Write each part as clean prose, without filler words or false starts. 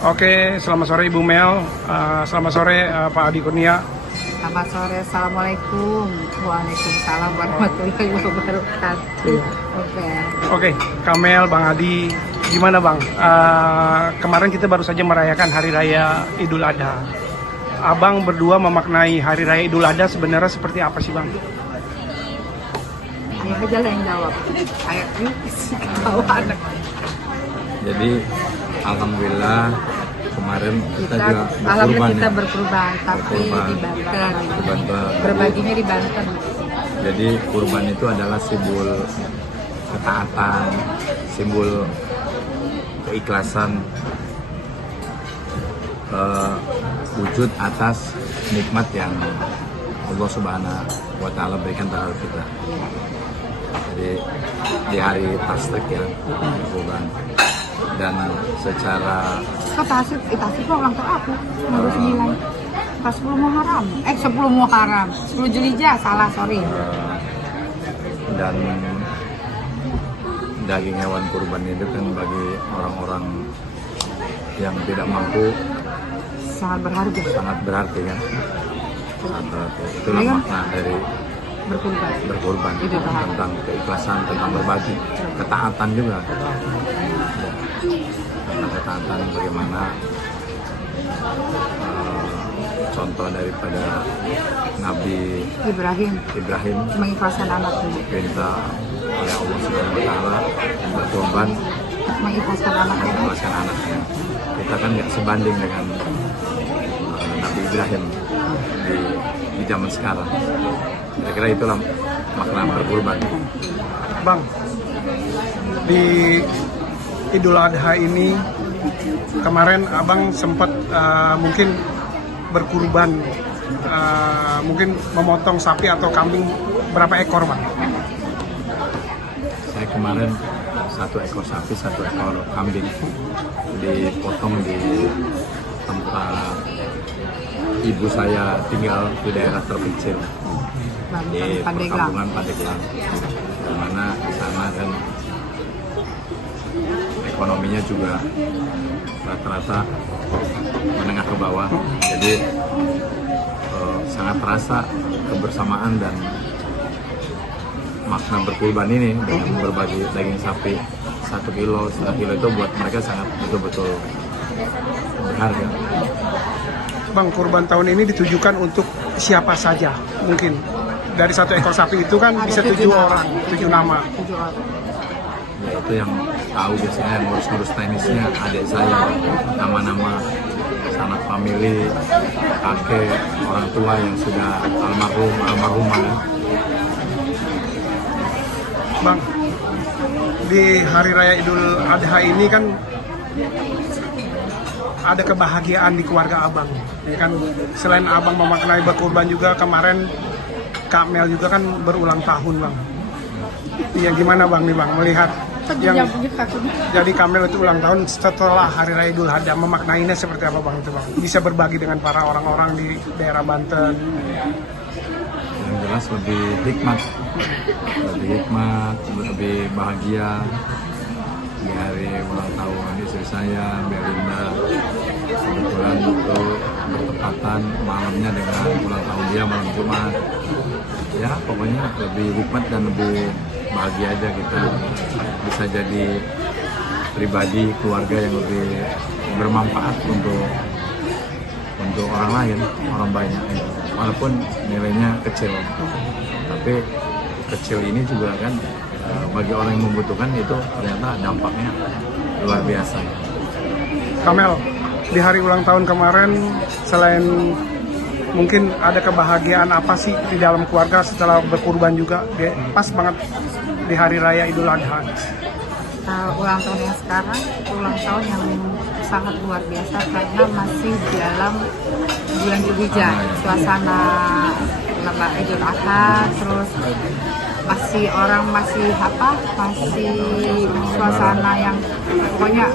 Oke, selamat sore Ibu Mel. Selamat sore Pak Adi Kurnia. Selamat sore, Assalamualaikum. Waalaikumsalam warahmatullahi wabarakatuh. Oke, Kamel, Bang Adi, gimana Bang? Kemarin kita baru saja merayakan Hari Raya Idul Adha. Abang berdua memaknai Hari Raya Idul Adha sebenarnya seperti apa sih Bang? Ayah aja lah yang jawab. Ayah sih kalau anak. Jadi alhamdulillah kemarin kita juga alhamdulillah kita ya. berkurban, tapi di Banten. Di Banten. Berbaginya di Banten. Jadi kurban itu adalah simbol ketaatan, simbol keikhlasan, wujud atas nikmat yang Allah Subhanahu wa Ta'ala berikan terhadap kita. Jadi di hari Tasrik ya, kurban. Dan secara Tasik kok ulang tahun aku, nomor 9. Pas 10 Muharram. 10 Muharram. 10 Zulhijjah, salah, sorry. Dan daging hewan kurban itu kan bagi orang-orang yang tidak mampu Sangat berharga. sangat berarti kan. Sangat berarti. Itulah Iya. makna dari berkurban, Itu paham. tentang keikhlasan, tentang berbagi, ketaatan juga. Tentang ketaatan bagaimana contoh daripada Nabi Ibrahim Mengikhlaskan anaknya. perintah oleh Allah Subhanahu wa Ta'ala berkorban Mengikhlaskan anaknya. mengikhlaskan anaknya. Kita kan nggak sebanding dengan Nabi Ibrahim di zaman sekarang. Kira-kira itulah makna berkorban. Bang, di Idul Adha ini kemarin Abang sempat mungkin berkurban, mungkin memotong sapi atau kambing berapa ekor Bang? Saya kemarin 1 ekor sapi, 1 ekor kambing dipotong di tempat ibu saya tinggal di daerah terpencil di perkampungan Pandeglang, di mana di sana kan ekonominya juga rata-rata menengah ke bawah, jadi sangat terasa kebersamaan dan makna berkurban ini dengan berbagi daging sapi 1 kilo, 1 kilo itu buat mereka sangat betul-betul berharga. Bang, kurban tahun ini ditujukan untuk siapa saja mungkin? Dari 1 ekor sapi itu kan bisa 7 orang, 7 nama. 7 orang. Ya itu yang tahu biasanya, yang ngurus-ngurus teknisnya adik saya, nama-nama sanak famili, kakek, orang tua yang sudah almarhumah. Bang, di Hari Raya Idul Adha ini kan ada kebahagiaan di keluarga Abang, ya kan? Selain Abang memaknai berkurban juga kemarin Kak Mel juga kan berulang tahun Bang. Iya, gimana Bang nih Bang melihat yang jadi Kak Mel itu ulang tahun setelah Hari Raya Idul Adha, memaknainya seperti apa Bang itu Bang? Bisa berbagi dengan para orang-orang di daerah Banten. Yang jelas lebih hikmat, lebih bahagia di hari ulang tahun istri saya, Melinda. Kebetulan itu bertepatan malamnya dengan ulang tahun dia, malam Jumat. Ya pokoknya lebih hikmat dan lebih bahagia aja kita bisa jadi pribadi, keluarga yang lebih bermanfaat untuk orang lain, orang banyak. Walaupun nilainya kecil, tapi kecil ini juga kan bagi orang yang membutuhkan itu ternyata dampaknya luar biasa. Kamel, di hari ulang tahun kemarin selain mungkin ada kebahagiaan apa sih di dalam keluarga setelah berkurban juga? Pas banget di Hari Raya Idul Adha. Ulang tahun yang sekarang itu ulang tahun yang sangat luar biasa karena masih dalam bulan Zulhijjah, suasana Lebaran Idul Adha, terus masih suasana yang pokoknya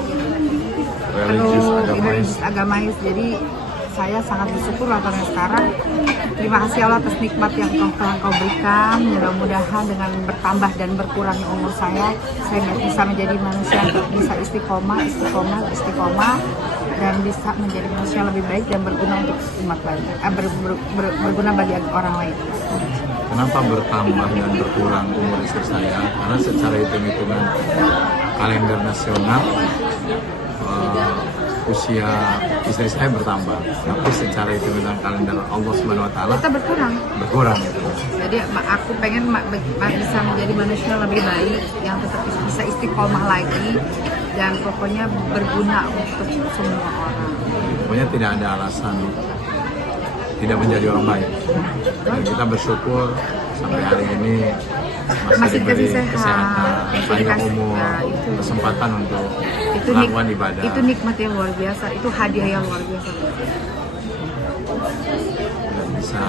religius agamais. Jadi saya sangat bersyukur lah karena sekarang. Terima kasih Allah atas nikmat yang Engkau berikan. Mudah-mudahan dengan bertambah dan berkurangnya umur saya bisa menjadi manusia yang bisa istiqomah dan bisa menjadi manusia yang lebih baik dan berguna untuk umat lain, berguna bagi orang lain. Kenapa bertambah dan berkurang umur istri saya? Karena secara hitung-hitungan kalender nasional usia istri saya bertambah, tapi secara hitung-hitungan kalender Allah Subhanahu Wa Taala Kita berkurang. gitu. Jadi aku pengen bisa menjadi manusia yang lebih baik, yang tetap bisa istiqomah lagi, dan pokoknya berguna untuk semua orang. Pokoknya tidak ada alasan tidak menjadi orang baik. Dan kita bersyukur sampai hari ini masih diberi dikasih kesehatan, masih panjang dikasih, umur, ya, itu. kesempatan untuk Itu melakukan ibadah. Itu nikmat yang luar biasa, itu hadiah yang luar biasa. Dan bisa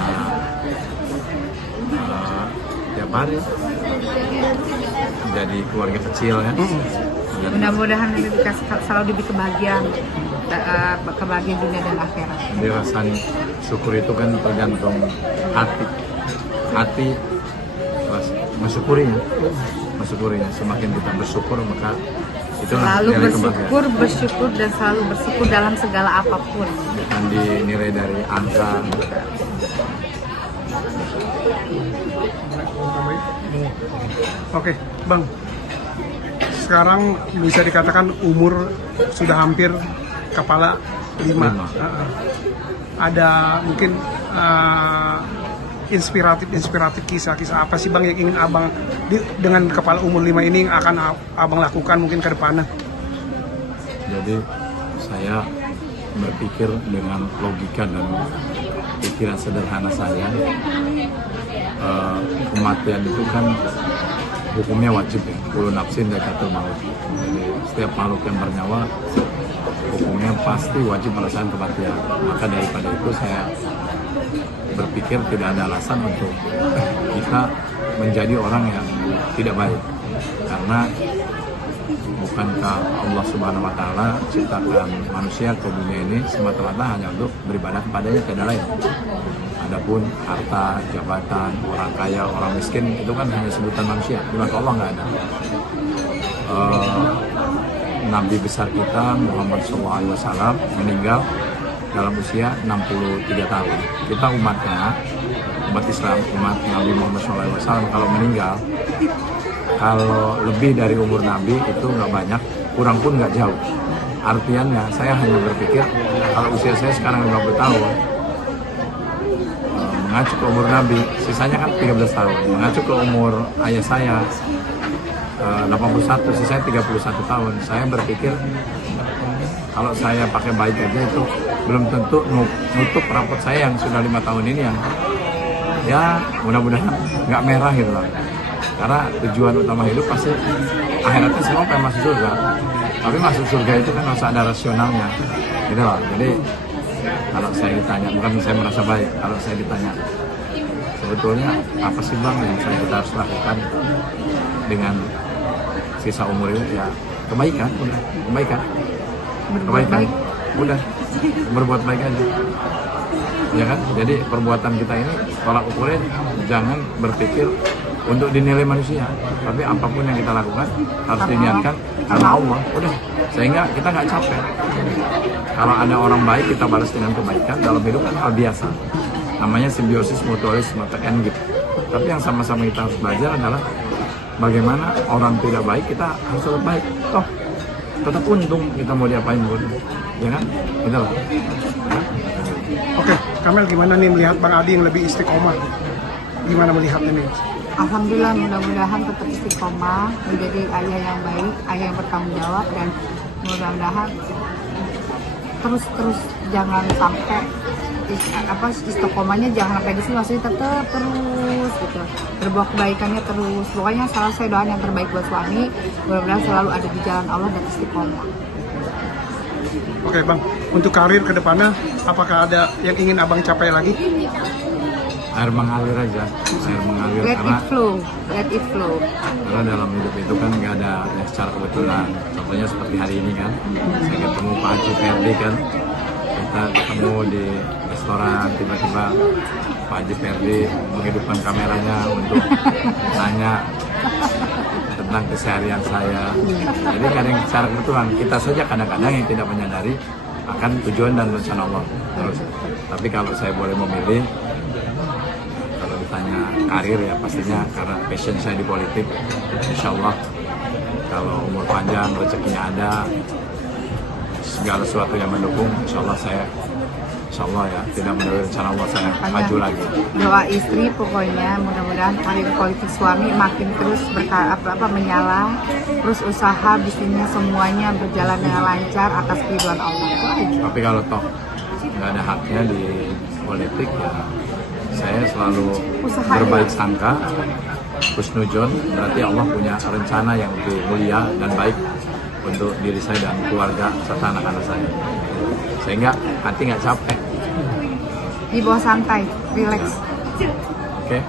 tiap hari jadi keluarga kecil ya. Dan Mudah-mudahan selalu diberi kebahagiaan dunia dan akhirat. dirasain syukur itu kan tergantung hati mensyukurinya. Semakin kita bersyukur maka itulah Selalu nilai kebahagiaan. bersyukur dan selalu bersyukur dalam segala apapun. Bukan dinilai dari angka. Oke, Bang. Sekarang bisa dikatakan umur sudah hampir kepala 5. Ada mungkin inspiratif kisah-kisah apa sih Bang yang ingin Abang dengan kepala umur 5 ini yang akan Abang lakukan mungkin ke depannya? Jadi saya berpikir dengan logika dan pikiran sederhana saya, kematian itu kan hukumnya wajib ya, kullu nafsin dha'iqatul maut. Jadi setiap makhluk yang bernyawa hukumnya pasti wajib merasakan kematian. Maka daripada itu saya berpikir tidak ada alasan untuk kita menjadi orang yang tidak baik, karena bukankah Allah Subhanahu Wa Taala ciptakan manusia ke dunia ini semata-mata hanya untuk beribadah kepadanya, tidak lain. Adapun harta, jabatan, orang kaya, orang miskin itu kan hanya sebutan manusia, di mata Allah nggak ada. Nabi besar kita Muhammad SAW meninggal dalam usia 63 tahun. Kita umat Islam, umat Nabi Muhammad SAW, kalau meninggal, kalau lebih dari umur Nabi itu nggak banyak, kurang pun nggak jauh. Artiannya saya hanya berpikir kalau usia saya sekarang 50 tahun, mengacu ke umur Nabi, sisanya kan 13 tahun. Mengacu ke umur ayah saya 81, sisanya 31 tahun. Saya berpikir kalau saya pakai baik aja itu belum tentu nutup rapot saya yang sudah 5 tahun ini yang ya mudah-mudahan nggak merah gitu loh. Karena tujuan utama hidup pasti akhiratnya semua pengen masuk surga. Tapi masuk surga itu kan harus ada rasionalnya gitu loh. Jadi kalau saya ditanya, bukan saya merasa baik, kalau saya ditanya sebetulnya apa sih Bang yang kita harus lakukan dengan sisa umur ini, ya kebaikan, udah berbuat baik aja, ya kan. Jadi perbuatan kita ini tolak ukurnya jangan berpikir untuk dinilai manusia, tapi apapun yang kita lakukan harus diniatkan karena Allah, udah, sehingga kita nggak capek. Kalau ada orang baik kita balas dengan kebaikan, dalam hidup kan hal biasa, namanya simbiosis mutualisme gitu. Tapi yang sama-sama kita harus belajar adalah bagaimana orang tidak baik kita harus tetap baik, toh tetap untung kita mau diapain pun, ya kan, gitu loh. Oke, Kamel gimana nih melihat Bang Adi yang lebih istiqomah? Gimana melihatnya nih? Alhamdulillah, mudah-mudahan tetap istiqomah, menjadi ayah yang baik, ayah yang bertanggung jawab, dan mudah-mudahan terus jangan sampai istiqomahnya jangan sampai di sini, maksudnya tetap terus gitu, berbuat kebaikannya terus. Pokoknya salah saya doa yang terbaik buat suami, mudah-mudahan selalu ada di jalan Allah dan istiqomah. Oke Bang, untuk karir ke depannya apakah ada yang ingin Abang capai lagi? Air mengalir aja, air mengalir, Let karena it flow. Karena dalam hidup itu kan nggak ada yang secara kebetulan. Contohnya seperti hari ini kan, saya ketemu Pak Haji Perdi kan, kita ketemu di restoran, tiba-tiba Pak Haji Perdi menghidupkan kameranya untuk nanya tentang keseharian saya. Jadi nggak ada yang secara kebetulan. Kita saja kadang-kadang yang tidak menyadari akan tujuan dan rencana Allah terus. Tapi kalau saya boleh memilih, kalau ditanya karir ya pastinya karena passion saya di politik, insya Allah kalau umur panjang, rezekinya ada, segala sesuatu yang mendukung, insya Allah ya tidak menurut rencana Allah saya maju lagi. Doa istri pokoknya mudah-mudahan karir politik suami makin terus menyala, terus usaha bisnisnya semuanya berjalan dengan lancar atas keridhaan Allah. Itu aja. Tapi kalau toh nggak ada haknya di politik ya saya selalu berbaik sangka, husnuzon, berarti Allah punya rencana yang lebih mulia dan baik untuk diri saya dan keluarga serta anak-anak saya, sehingga hati nggak capek. Di bawah santai, relax. Oke.